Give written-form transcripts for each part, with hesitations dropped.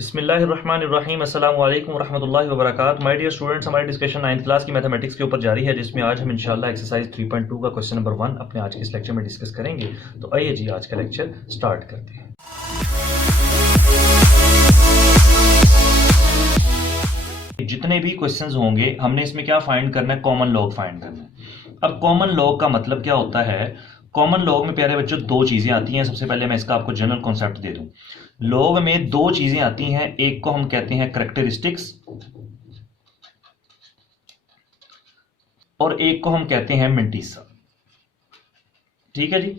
बिस्मिल्लाहिर्रहमानिर्रहीम अस्सलाम वालेकुम रहमतुल्लाहि व बरकातहू। माय डियर स्टूडेंट्स, हमारी डिस्कशन 9th क्लास की मैथमेटिक्स के ऊपर जारी है, जिसमें आज हम इंशाल्लाह एक्सरसाइज 3.2 का क्वेश्चन नंबर 1 अपने आज के इस लेक्चर में डिस्कस करेंगे। तो आइए जी आज का लेक्चर स्टार्ट करते हैं। जितने भी क्वेश्चंस होंगे हमने इसमें क्या फाइंड करना है, कॉमन लॉग फाइंड करना है। अब कॉमन लॉग का मतलब क्या होता है? कॉमन लॉग में प्यारे बच्चों दो चीजें आती हैं। सबसे पहले मैं इसका आपको जनरल कॉन्सेप्ट दे दूं। लॉग में दो चीजें आती हैं, एक को हम कहते हैं करैक्टरिस्टिक्स और एक को हम कहते हैं मेंटीसा। ठीक है जी।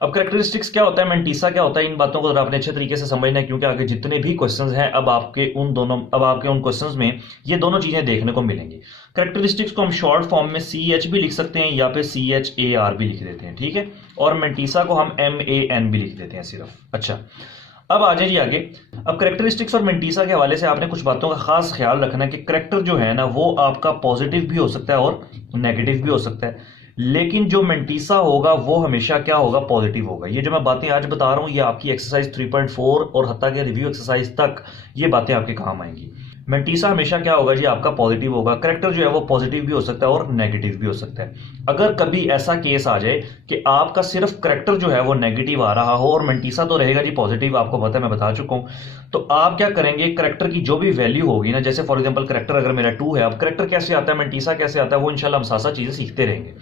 अब करैक्टरिस्टिक्स क्या होता है, मेंटीसा क्या होता है, इन बातों को आपने अच्छे तरीके से समझना है, क्योंकि आगे जितने भी क्वेश्चंस हैं अब आपके उन क्वेश्चंस में ये दोनों चीजें देखने को मिलेंगी। करैक्टरिस्टिक्स को हम शॉर्ट फॉर्म में CH भी लिख सकते हैं या फिर CHAR भी लिख देते हैं, ठीक है। और मेंटीसा को हम MAN भी लिख देते हैं सिर्फ। अच्छा, अब आ जाइए आगे। अब करैक्टरिस्टिक्स और मेंटीसा के हवाले से आपने कुछ बातों का खास ख्याल रखना है कि करैक्टर जो है ना वो आपका पॉजिटिव भी हो सकता है और नेगेटिव भी हो सकता है, लेकिन जो मेंटीसा होगा वो हमेशा क्या होगा, पॉजिटिव होगा। ये जो मैं बातें आज बता रहा हूं ये आपकी एक्सरसाइज 3.4 और हत्ता के रिव्यू एक्सरसाइज तक ये बातें आपके काम आएंगी। मेंटीसा हमेशा क्या होगा जी, आपका पॉजिटिव होगा। करैक्टर जो है वो पॉजिटिव भी हो सकता है और नेगेटिव भी हो सकता है। अगर कभी ऐसा केस आ जाए कि आपका सिर्फ करैक्टर जो है वो नेगेटिव आ रहा हो और मेंटीसा तो रहेगा जी पॉजिटिव, आपको पता है, मैं बता चुका हूं, तो आप क्या करेंगे, करैक्टर की जो भी वैल्यू होगी ना, जैसे फॉर एग्जांपल करैक्टर अगर मेरा 2 है, अब करैक्टर कैसे आता है, मेंटीसा कैसे आता है, वो इंशाल्लाह हम साथ चीजें सीखते रहेंगे।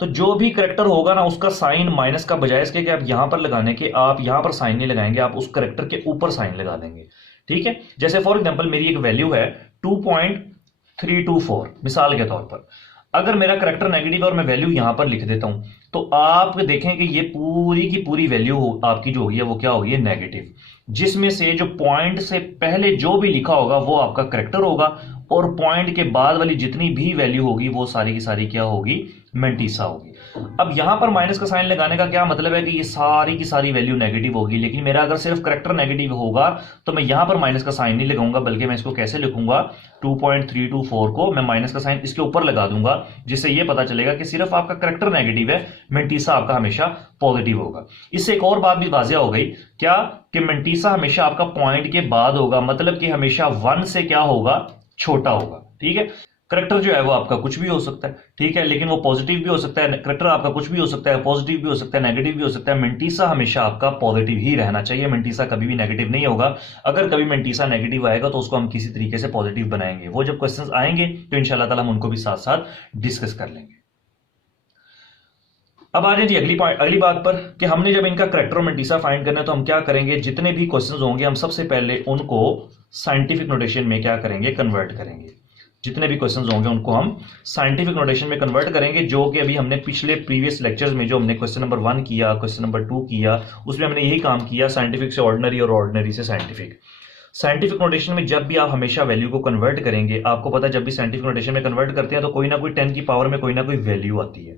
तो जो भी करैक्टर होगा ना उसका साइन माइनस का बजाय इसके कि आप यहां पर लगाने के, आप यहां पर साइन नहीं लगाएंगे, आप उस करैक्टर के ऊपर साइन लगा देंगे। ठीक है। जैसे फॉर एग्जांपल मेरी एक वैल्यू है 2.324 मिसाल के तौर पर। अगर मेरा करैक्टर नेगेटिव और मैं वैल्यू यहां पर लिख देता हूं तो आप देखें कि ये पूरी की पूरी वैल्यू आपकी जो होगी है वो क्या होगी, नेगेटिव, जिसमें से जो पॉइंट से पहले जो भी लिखा होगा वो आपका करैक्टर होगा और पॉइंट के बाद वाली जितनी भी वैल्यू होगी वो सारी की सारी क्या होगी, मेंटीसा होगी। अब यहां पर माइनस का साइन लगाने का क्या मतलब है कि ये सारी की सारी वैल्यू नेगेटिव होगी, लेकिन मेरा अगर सिर्फ करैक्टर नेगेटिव होगा तो मैं यहां पर माइनस का साइन नहीं लगाऊंगा, बल्कि मैं इसको कैसे लिखूंगा, 2.324 को मैं माइनस का साइन इसके ऊपर लगा दूंगा, जिससे यह पता चलेगा कि सिर्फ आपका करैक्टर नेगेटिव है, मेंटीसा आपका हमेशा पॉजिटिव होगा। इससे एक और बात भी वाज़ेह हो गई, क्या कि मेंटीसा हमेशा आपका पॉइंट के बाद होगा, मतलब कि हमेशा 1 से क्या होगा, छोटा होगा। ठीक है। करैक्टर जो है वो आपका कुछ भी हो सकता है, ठीक है, लेकिन वो पॉजिटिव भी हो सकता है। करैक्टर आपका कुछ भी हो सकता है, पॉजिटिव भी हो सकता है, नेगेटिव भी हो सकता है। मेंटीसा हमेशा आपका पॉजिटिव ही रहना चाहिए, मेंटीसा कभी भी नेगेटिव नहीं होगा। अगर कभी मेंटीसा नेगेटिव आएगा तो उसको हम किसी तरीके से पॉजिटिव बनाएंगे, वो जब क्वेश्चंस आएंगे तो इंशाल्लाह ताला हम उनको भी साथ साथ डिस्कस कर लेंगे। अब आ जाए जी अगली बात पर कि हमने जब इनका करैक्टर और मेंटीसा फाइंड करना है तो हम क्या करेंगे, जितने भी क्वेश्चंस होंगे हम सबसे पहले उनको साइंटिफिक नोटेशन में क्या करेंगे, कन्वर्ट करेंगे। जितने भी क्वेश्चंस होंगे उनको हम साइंटिफिक नोटेशन में कन्वर्ट करेंगे, जो कि अभी हमने प्रीवियस लेक्चर्स में जो हमने क्वेश्चन नंबर 1 किया, क्वेश्चन नंबर 2 किया, उसमें हमने यही काम किया, साइंटिफिक से ऑर्डिनरी और ऑर्डिनरी से साइंटिफिक। साइंटिफिक नोटेशन में जब भी आप हमेशा वैल्यू को कन्वर्ट करेंगे, आपको पता है जब भी साइंटिफिक नोटेशन में कन्वर्ट करते हैं तो कोई ना कोई 10 की पावर में कोई ना कोई वैल्यू आती है।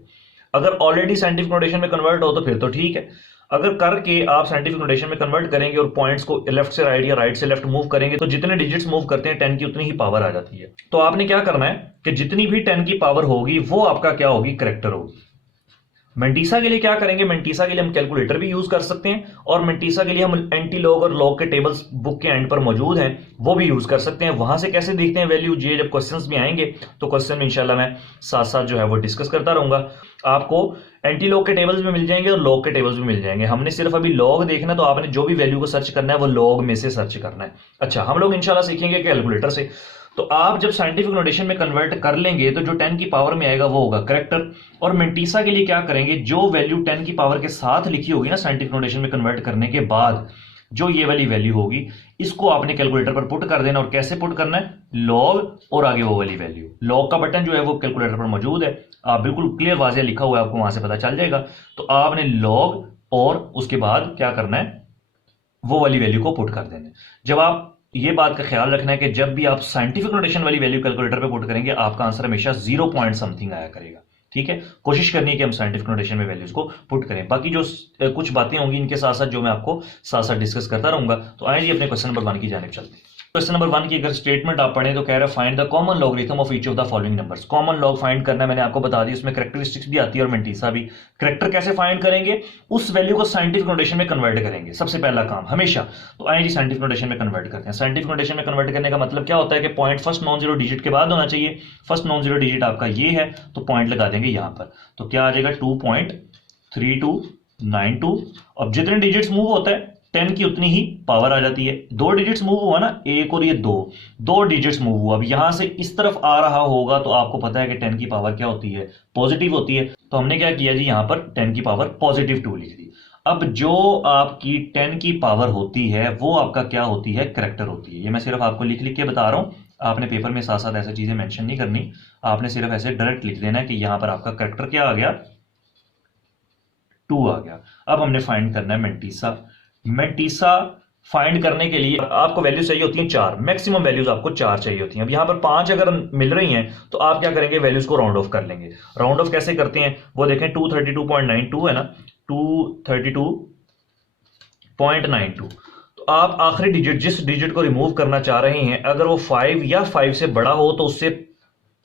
अगर ऑलरेडी साइंटिफिक नोटेशन में कन्वर्ट हो तो फिर तो ठीक है, अगर करके आप साइंटिफिक नोटेशन में कन्वर्ट करेंगे और पॉइंट्स को लेफ्ट से राइट या राइट से लेफ्ट मूव करेंगे तो जितने डिजिट्स मूव करते हैं 10 की उतनी ही पावर आ जाती है। तो आपने क्या करना है कि जितनी भी 10 की पावर होगी वो आपका क्या होगी, करैक्टर होगी। मेंटीसा के लिए क्या करेंगे, मेंटीसा के लिए हम कैलकुलेटर भी यूज कर सकते हैं और मेंटीसा के लिए हम एंटी लॉग और लॉग के टेबल्स बुक के एंड पर मौजूद हैं वो भी यूज कर सकते हैं। वहां से कैसे देखते हैं वैल्यू, ये जब क्वेश्चंस में आएंगे तो क्वेश्चन में इंशाल्लाह मैं साथ साथ जो है वो डिस्कस करता रहूंगा। आपको एंटी लॉग के टेबल्स भी मिल जाएंगे और लॉग के टेबल्स भी मिल जाएंगे। हमने सिर्फ अभी लॉग देखना, तो आपने जो भी वैल्यू को सर्च करना है वो लॉग में से सर्च करना है। अच्छा, हम लोग इंशाल्लाह सीखेंगे कैलकुलेटर से। तो आप जब साइंटिफिक नोटेशन में कन्वर्ट कर लेंगे तो जो 10 की पावर में आएगा वो होगा करैक्टर। और मेंटीसा के लिए क्या करेंगे, जो वैल्यू 10 की पावर के साथ लिखी होगी ना साइंटिफिक नोटेशन में कन्वर्ट करने के बाद, जो ये वाली वैल्यू होगी इसको आपने कैलकुलेटर पर पुट कर देना। और कैसे पुट करना है, लॉग और आगे वो वाली वैल्यू। लॉग का बटन जो है वो कैलकुलेटर पर मौजूद है, आप बिल्कुल क्लियर वाज़ेह लिखा हुआ है, आपको वहां से पता चल जाएगा। तो आपने लॉग और उसके बाद क्या करना है, वो वाली वैल्यू को पुट कर देना है। जब आप ये बात का ख्याल रखना है कि जब भी आप साइंटिफिक नोटेशन वाली वैल्यू कैलकुलेटर पे पुट करेंगे आपका आंसर हमेशा 0 पॉइंट समथिंग आया करेगा। ठीक है, कोशिश करनी है कि हम साइंटिफिक नोटेशन में वैल्यूज को पुट करें। बाकी जो कुछ बातें होंगी इनके साथ साथ जो मैं आपको साथ साथ डिस्कस करता रहूंगा। तो आइए जी अपने क्वेश्चन नंबर 1 की जानिब चलते हैं। क्वेश्चन नंबर 1 की अगर स्टेटमेंट आप पढ़ें तो कह रहा है find the common logarithm of each of the following numbers. Common log find करना है, मैंने आपको बता दी, उसमें कैरेक्टरिस्टिक्स भी आती है और मेंटीसा भी। कैरेक्टर कैसे फाइंड करेंगे, उस वैल्यू को साइंटिफिक नोटेशन में कन्वर्ट करेंगे, सबसे पहला काम हमेशा। तो आइए जी साइंटिफिक नोटेशन में कन्वर्ट करते हैं। साइंटिफिक नोटेशन में कन्वर्ट करने का मतलब क्या होता है कि point first non zero digit के बाद होना चाहिए। फर्स्ट नॉन जीरो डिजिट आपका ये है तो पॉइंट लगा देंगे यहां पर, तो क्या आ जाएगा 2.3292। अब जितने डिजिट्स मूव होता है 10 की उतनी ही पावर आ जाती है। 2 डिजिट्स मूव हुआ ना, एक और ये 2 डिजिट्स मूव हुआ। अब यहां से इस तरफ आ रहा होगा तो आपको पता है कि 10 की पावर क्या होती है, पॉजिटिव होती है। तो हमने क्या किया जी, यहां पर 10 की पावर पॉजिटिव 2 लिख दी। अब जो आपकी 10 की पावर होती है वो आपका क्या होती है, कैरेक्टर होती है। ये मैं सिर्फ आपको लिख लिख के बता रहा हूं, आपने पेपर में साथ साथ ऐसी चीजें मेंशन नहीं करनी, आपने सिर्फ ऐसे डायरेक्ट लिख देना है कि यहां पर आपका कैरेक्टर क्या आ गया, 2 आ गया। अब हमने फाइंड करना है मेंटीसा। मेंटीसा फाइंड करने के लिए आपको वैल्यू चाहिए होती है 4, मैक्सिमम वैल्यूज आपको 4 चाहिए होती हैं। अब यहां पर 5 अगर मिल रही हैं तो आप क्या करेंगे, वैल्यूज को राउंड ऑफ कर लेंगे। राउंड ऑफ कैसे करते हैं वो देखें, 232.92 है ना, 232.92। तो आप आखिरी डिजिट, जिस डिजिट को रिमूव करना चाह रहे हैं, अगर वो 5 या 5 से बड़ा हो तो उससे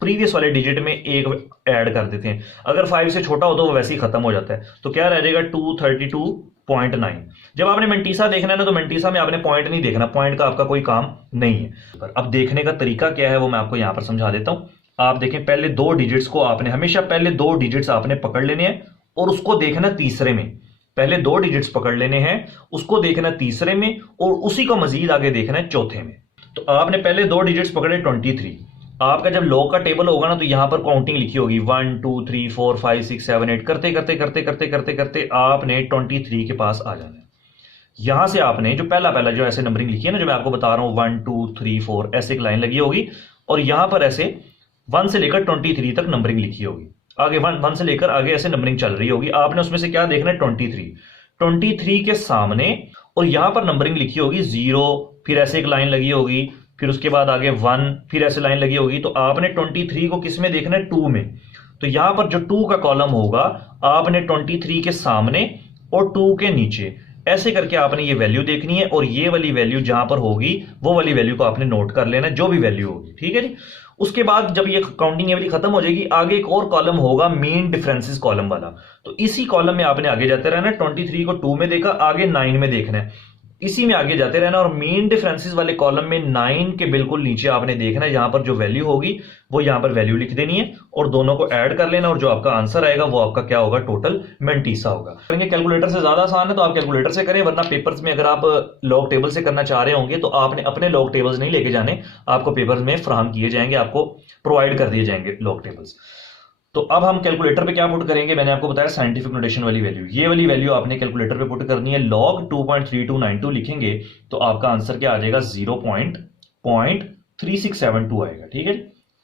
प्रीवियस वाले डिजिट में एक ऐड कर देते हैं। अगर 5 से छोटा हो तो वो वैसे ही खत्म हो जाता है। तो क्या रह जाएगा 232.9। जब आपने मेंटीसा देखना है ना तो मेंटीसा में आपने पॉइंट नहीं देखना, पॉइंट का आपका कोई काम नहीं है। अब देखने का तरीका क्या है वो मैं आपको यहां पर समझा देता हूं। आप देखें, पहले 2 डिजिट्स को आपने हमेशा, पहले 2 डिजिट्स आपने पकड़ लेने हैं और उसको देखना तीसरे में। पहले 2 डिजिट्स पकड़ लेने हैं, उसको देखना तीसरे में और उसी को मजीद आगे देखना है चौथे में। तो आपने पहले 2 डिजिट्स पकड़े 23। आपका जब लॉग का टेबल होगा ना तो यहां पर काउंटिंग लिखी होगी 1 2 3 4 5 6 7 8 करते करते करते करते करते करते आपने 23 के पास आ जाना है। यहां से आपने जो पहला जो ऐसे नंबरिंग लिखी है ना, जो मैं आपको बता रहा हूं 1 2 3 4 ऐसे एक लाइन लगी होगी और यहां पर ऐसे 1 से लेकर 23 तक नंबरिंग लिखी होगी। आगे 1 से लेकर आगे ऐसे नंबरिंग चल रही होगी। आपने उसमें से क्या देखना है, 23 के सामने, और यहां पर नंबरिंग लिखी होगी 0, फिर ऐसे एक लाइन लगी होगी, फिर उसके बाद आगे 1, फिर ऐसे लाइन लगी होगी। तो आपने 23 को किस में देखना है, 2 में। तो यहां पर जो 2 का कॉलम होगा आपने 23 के सामने और 2 के नीचे, ऐसे करके आपने ये वैल्यू देखनी है और ये वाली वैल्यू जहां पर होगी वो वाली वैल्यू को आपने नोट कर लेना है, जो भी वैल्यू होगी, ठीक है जी। उसके बाद जब ये काउंटिंग ये वाली खत्म हो जाएगी, आगे एक और कॉलम होगा मीन डिफरेंसेस कॉलम वाला। तो इसी कॉलम में आपने आगे जाते रहना है। 23 को 2 में देखा, आगे 9 में देखना है, इसी में आगे जाते रहना। और मीन डिफरेंसेस वाले कॉलम में 9 के बिल्कुल नीचे आपने देखना है, यहां पर जो वैल्यू होगी वो यहां पर वैल्यू लिख देनी है और दोनों को ऐड कर लेना, और जो आपका आंसर आएगा वो आपका क्या होगा, टोटल मेंटीसा होगा। करेंगे कैलकुलेटर से ज्यादा आसान है तो आप कैलकुलेटर से करें, वरना पेपर्स में अगर आप लॉग टेबल से करना चाह रहे होंगे तो आपने अपने लॉग टेबल्स नहीं लेके जाने, आपको पेपर्स में फ्राहम किए जाएंगे, आपको प्रोवाइड कर दिए जाएंगे लॉग टेबल्स। तो अब हम कैलकुलेटर पे क्या पुट करेंगे, मैंने आपको बताया साइंटिफिक नोटेशन वाली वैल्यू, ये वाली वैल्यू आपने कैलकुलेटर पे पुट करनी है। log 2.3292 लिखेंगे तो आपका आंसर क्या आ जाएगा, 0.3672 आएगा, ठीक है,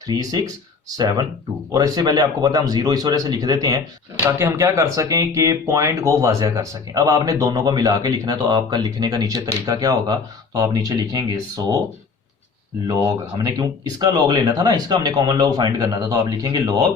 3672। और इससे पहले आपको पता है हम 0 इस वजह से लिख देते हैं ताकि हम क्या कर सकें कि पॉइंट को वाज़ेह कर सकें। अब आपने दोनों को मिला के लिखना है तो आपका लिखने का नीचे तरीका क्या होगा, तो आप नीचे लिखेंगे 100 log, हमने क्यों इसका log लेना था ना, इसका हमने कॉमन log फाइंड करना था, तो आप लिखेंगे log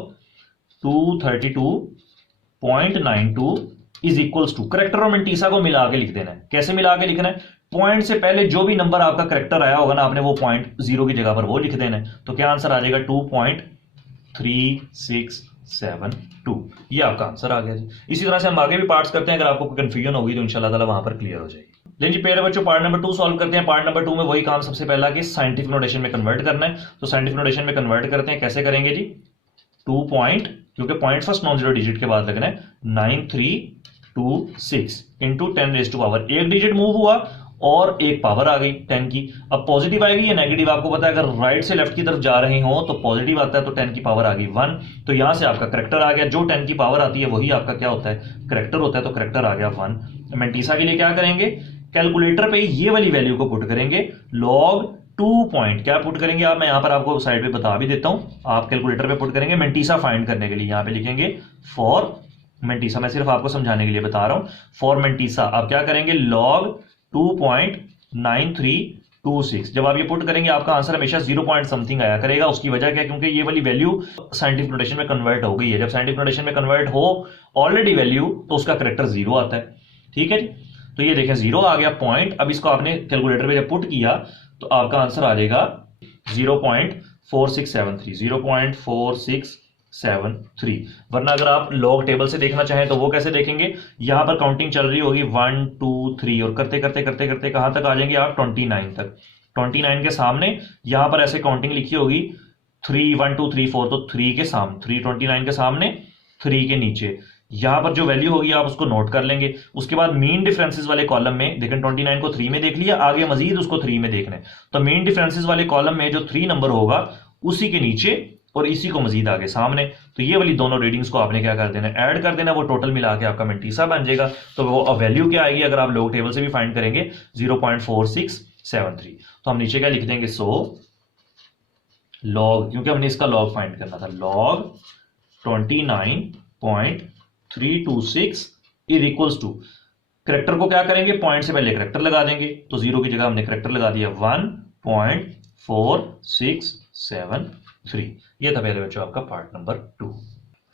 232.92 is equals to, character और मेंटीसा को मिला के लिख देना है। कैसे मिला के लिखना है, पॉइंट से पहले जो भी नंबर आपका करेक्टर आया होगा ना, आपने वो पॉइंट 0 की जगह पर वो लिख देना है। तो क्या आंसर आ जाएगा, 2.3672, ये आपका आंसर आ गया जी। इसी तरह से हम आगे भी पार्ट्स करते हैं, अगर आपको कोई कंफ्यूजन होगी तो इंशाल्लाह ताला वहां पर क्लियर हो जाएगी। लेकिन जी प्यारे बच्चों, पार्ट नंबर 2 सॉल्व करते हैं। पार्ट नंबर 2 में वही काम सबसे पहला कि साइंटिफिक नोटेशन में कन्वर्ट करना है। तो साइंटिफिक नोटेशन में कन्वर्ट करते हैं, कैसे करेंगे जी, 2 पॉइंट, क्योंकि point first non zero digit के बाद लगना है, 9326 इंटू 10⁻, एक डिजिट मूव हुआ और एक पावर आ गई 10 की। अब पॉजिटिव आएगी या नेगेटिव, आपको पता है अगर राइट से लेफ्ट की तरफ जा रहे हो तो पॉजिटिव आता है, तो 10 की पावर आ गई 1। तो यहां से आपका करेक्टर आ गया, जो 10 की पावर आती है वही आपका क्या होता है, करेक्टर होता है, तो करेक्टर आ गया 1। मेंटीसा के लिए क्या करेंगे, कैलकुलेटर पे ये वाली वैल्यू को पुट करेंगे, log 2 पॉइंट क्या पुट करेंगे आप, मैं यहां पर आपको साइड पे बता भी देता हूं, आप कैलकुलेटर पे पुट करेंगे मेंटीसा फाइंड करने के लिए, यहां पे लिखेंगे फॉर मेंटीसा, मैं सिर्फ आपको समझाने के लिए बता रहा हूं। फॉर मेंटीसा आप क्या करेंगे, log 2.9326, जब आप ये पुट करेंगे आपका आंसर हमेशा 0 पॉइंट समथिंग आया करेगा। उसकी वजह क्या, क्योंकि ये वाली वैल्यू साइंटिफिक नोटेशन में कन्वर्ट हो गई है। जब साइंटिफिक नोटेशन में कन्वर्ट हो ऑलरेडी वैल्यू तो उसका करेक्टर 0 आता है, ठीक है जी। तो ये देखें 0 आ गया पॉइंट। अब इसको आपने कैलकुलेटर पे जब पुट किया तो आपका आंसर आ जाएगा 0.4673, 0.4673। वरना अगर आप लॉग टेबल से देखना चाहें तो वो कैसे देखेंगे, यहां पर काउंटिंग चल रही होगी 1 2 3 और करते करते करते करते कहां तक आ जाएंगे आप 29 तक। 29 के सामने यहां पर ऐसे काउंटिंग लिखी होगी 3 1 2 3 4, तो 3 के सामने 329 के सामने 3 के नीचे यहां पर जो वैल्यू होगी आप उसको नोट कर लेंगे। उसके बाद मीन डिफरेंसेस वाले कॉलम में देखें 29 को 3 में देख लिया, आगे मजीद उसको 3 में देखना है, तो मीन डिफरेंसेस वाले कॉलम में जो 3 नंबर होगा उसी के नीचे और इसी को मजीद आगे सामने, तो ये वाली दोनों रीडिंग्स को आपने क्या कर देना, ऐड कर देना, वो टोटल मिला के आपका मेंटीसा बन जाएगा। तो वो वैल्यू क्या आएगी अगर आप लॉग टेबल से भी फाइंड करेंगे 0.4673। तो हम नीचे क्या लिख देंगे, सो लॉग, क्योंकि हमने इसका लॉग फाइंड करना था, log 29.326 is equals to, character को क्या करेंगे, पॉइंट से पहले करेक्टर लगा देंगे, तो 0 की जगह हमने करेक्टर लगा दिया 1.4673। ये था पहले बच्चों आपका पार्ट नंबर 2।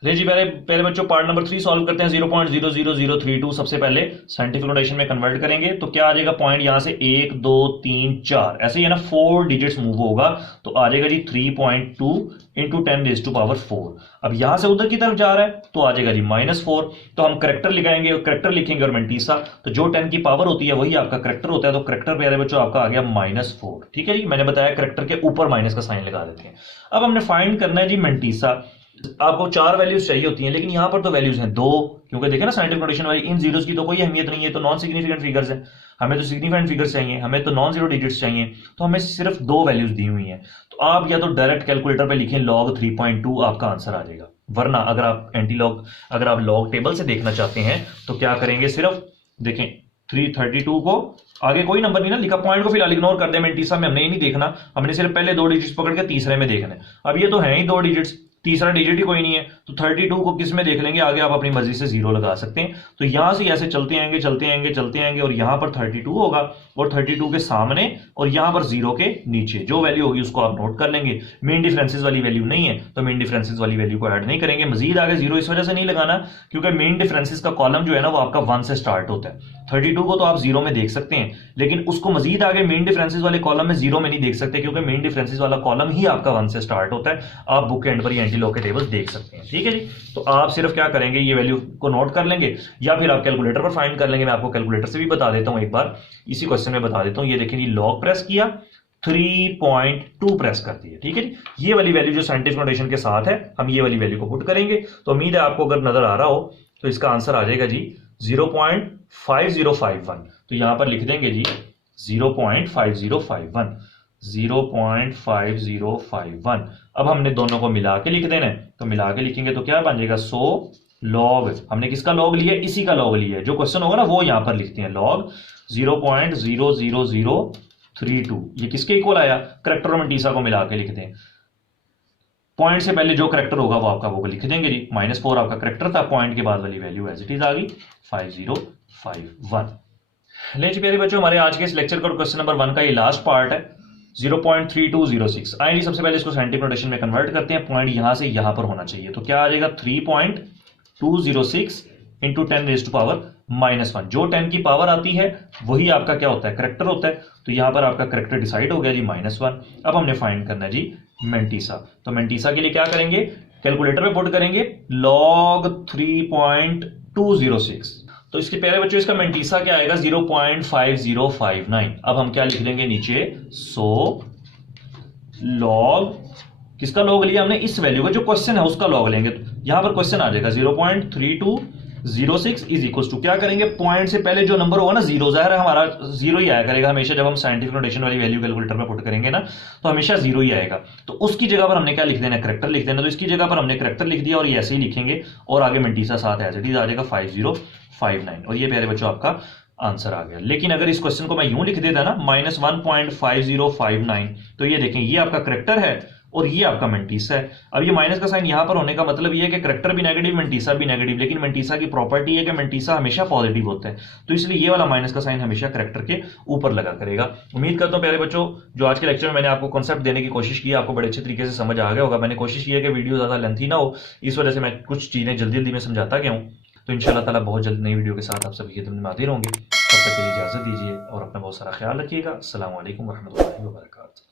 ले जी पहले बच्चों पार्ट नंबर 3 सॉल्व करते हैं। 0.00032 सबसे पहले साइंटिफिक नोटेशन में कन्वर्ट करेंगे, तो क्या आ जाएगा पॉइंट यहां से 1 2 3 4 ऐसे ही है ना, 4 डिजिट्स मूव होगा, तो आ जाएगा जी 3.2 इंटू 10⁴। अब यहां से उधर की तरफ जा रहा है तो आ जाएगा जी -4। तो हम करेक्टर लिखाएंगे और करेक्टर लिखेंगे और मेंटीसा, तो जो 10 की पावर होती है वही आपका करेक्टर होता है, तो करेक्टर प्यारे बच्चों आपका आ गया -4। ठीक है जी, मैंने बताया करेक्टर के ऊपर माइनस का साइन लगा देते हैं। अब हमने फाइंड करना है जी मेंटीसा। आपको 4 वैल्यूज चाहिए होती हैं, लेकिन यहां पर तो वैल्यूज हैं 2, क्योंकि देखें ना साइंटिफिक नोटेशन वाली इन जीरोस की तो कोई अहमियत नहीं है, तो नॉन सिग्निफिकेंट फिगर्स है, हमें तो सिग्निफिकेंट फिगर्स चाहिए, हमें तो नॉन जीरो डिजिट्स चाहिए, तो हमें सिर्फ 2 वैल्यूज दी हुई हैं। तो आप या तो डायरेक्ट कैलकुलेटर पे लिखें log 3.2, आपका आंसर आ जाएगा। वरना अगर आप अगर आप लॉग टेबल से देखना चाहते हैं तो क्या करेंगे, सिर्फ देखें 332 को आगे कोई नंबर नहीं ना लिखा, पॉइंट को फिलहाल इग्नोर कर दे, मेंटीसा में हमने ही नहीं देखना, हमने सिर्फ पहले 2 डिजिट्स पकड़ के तीसरे में देखना है। अब ये तो है ही 2 डिजिट्स, तीसरा डिजिट ही कोई नहीं है, तो 32 को किस में देख लेंगे, आगे आप अपनी मर्जी से 0 लगा सकते हैं। तो यहां से ऐसे चलते आएंगे चलते आएंगे चलते आएंगे और यहां पर 32 होगा और 32 के सामने और यहां पर 0 के नीचे जो वैल्यू होगी उसको आप नोट कर लेंगे। मेन डिफरेंसेस वाली वैल्यू नहीं है तो मेन डिफरेंसेस वाली वैल्यू को ऐड नहीं करेंगे। मजीद आगे 0 इस वजह से नहीं लगाना क्योंकि मेन डिफरेंसेस का कॉलम जो है ना वो आपका 1 से स्टार्ट होता है। 32 को तो आप 0 में देख सकते हैं, लेकिन उसको मजीद आगे मेन डिफरेंसेस वाले कॉलम में 0 में नहीं देख सकते, क्योंकि मेन डिफरेंसेस वाला कॉलम ही आपका 1 से स्टार्ट होता है। आप बुक के एंड पर एंटी लॉग के टेबल देख सकते हैं। ठीक है जी, तो आप सिर्फ क्या करेंगे, ये वैल्यू को नोट कर लेंगे या फिर आप कैलकुलेटर पर फाइंड कर लेंगे। मैं आपको कैलकुलेटर से भी बता देता हूं, एक बार इसी क्वेश्चन में बता देता हूं। ये देखिए, लॉग प्रेस किया, 3.2 प्रेस कर दिया। ठीक है जी, ये वाली वैल्यू जो साइंटिफिक नोटेशन के साथ है, हम ये वाली वैल्यू को पुट करेंगे। तो उम्मीद है आपको अगर नजर आ रहा हो तो इसका आंसर आ जाएगा जी 0.5051। तो यहां पर लिख देंगे जी 0.5051, 0.5051। अब हमने दोनों को मिला के लिख देना है, तो मिला के लिखेंगे तो क्या बन जाएगा, 100 लॉग, हमने किसका लॉग लिया, इसी का लॉग लिया है, जो क्वेश्चन होगा ना वो यहां पर लिखते हैं, लॉग 0.00032। ये किसके इक्वल आया, करेक्टर और मेंटीसा को मिला के लिख दें। पॉइंट से पहले जो करेक्टर होगा वो आपका वो लिख देंगे जी, -4 आपका करेक्टर था, पॉइंट के बाद वाली वैल्यू एज इट इज आ गई 5051। ले जी प्यारे बच्चों, हमारे आज के इस लेक्चर का क्वेश्चन नंबर 1 का ये लास्ट पार्ट है, 0.3206। आइए सबसे पहले इसको साइंटिफिक नोटेशन में कन्वर्ट करते हैं। पॉइंट यहां से यहां पर होना चाहिए, तो क्या आ जाएगा 3.206 इंटू 10⁻⁻1। जो 10 की पावर आती है वही आपका क्या होता है, करेक्टर होता है। तो यहां पर आपका करेक्टर डिसाइड हो गया जी -1। अब हमने फाइंड करना है जी मेंटीसा। तो मेंटीसा के लिए क्या करेंगे, कैलकुलेटर में पुट करेंगे log 3.206। तो इसके पहले बच्चों इसका मेंटीसा क्या आएगा, 0.5059। अब हम क्या लिख देंगे नीचे, 100 लॉग, किसका लॉग लिया हमने, इस वैल्यू का जो क्वेश्चन है उसका लॉग लेंगे। तो यहां पर क्वेश्चन आ जाएगा 0.3206 इज इक्वल टू, क्या करेंगे, पॉइंट से पहले जो नंबर होगा ना 0, जाहिर है हमारा 0 ही आया करेगा हमेशा। जब हम साइंटिफिक नोटेशन वाली वैल्यू कैलकुलेटर में पुट करेंगे ना तो हमेशा 0 ही आएगा। तो उसकी जगह पर हमने क्या लिख देना, करेक्टर लिख देना। तो इसकी जगह पर हमने करेक्टर लिख दिया और ये ऐसे ही लिखेंगे और आगे मेंटीसा साथ एज इट इज आ जाएगा 5059। और ये प्यारे बच्चों आपका आंसर आ गया। लेकिन अगर इस क्वेश्चन को मैं यूं लिख देता ना -1.5059, तो ये देखें ये आपका करेक्टर है और ये आपका मेंटीसा है। अब ये माइनस का साइन यहां पर होने का मतलब ये है कि करेक्टर भी नेगेटिव, मेंटीसा भी नेगेटिव, लेकिन मेंटीसा की प्रॉपर्टी है कि मेंटीसा हमेशा पॉजिटिव होता है, तो इसलिए ये वाला माइनस का साइन हमेशा करेक्टर के ऊपर लगा करेगा। उम्मीद करता हूं प्यारे बच्चों, जो आज के लेक्चर में मैंने आपको कॉन्सेप्ट देने की कोशिश की, आपको बड़े अच्छे तरीके से समझ आ गया होगा। मैंने कोशिश की है कि वीडियो ज्यादा लेंथी ना हो, इस वजह से मैं कुछ चीजें जल्दी जल्दी में समझाता गया हूं। तो इंशाल्लाह ताला बहुत जल्द नई वीडियो के साथ आप सभी के खिदमत में हाजिर होंगे। तक के लिए इजाज़त दीजिए और अपना बहुत सारा ख्याल रखिएगा। अस्सलामु अलैकुम वरहमतुल्लाहि वबरकातुहू।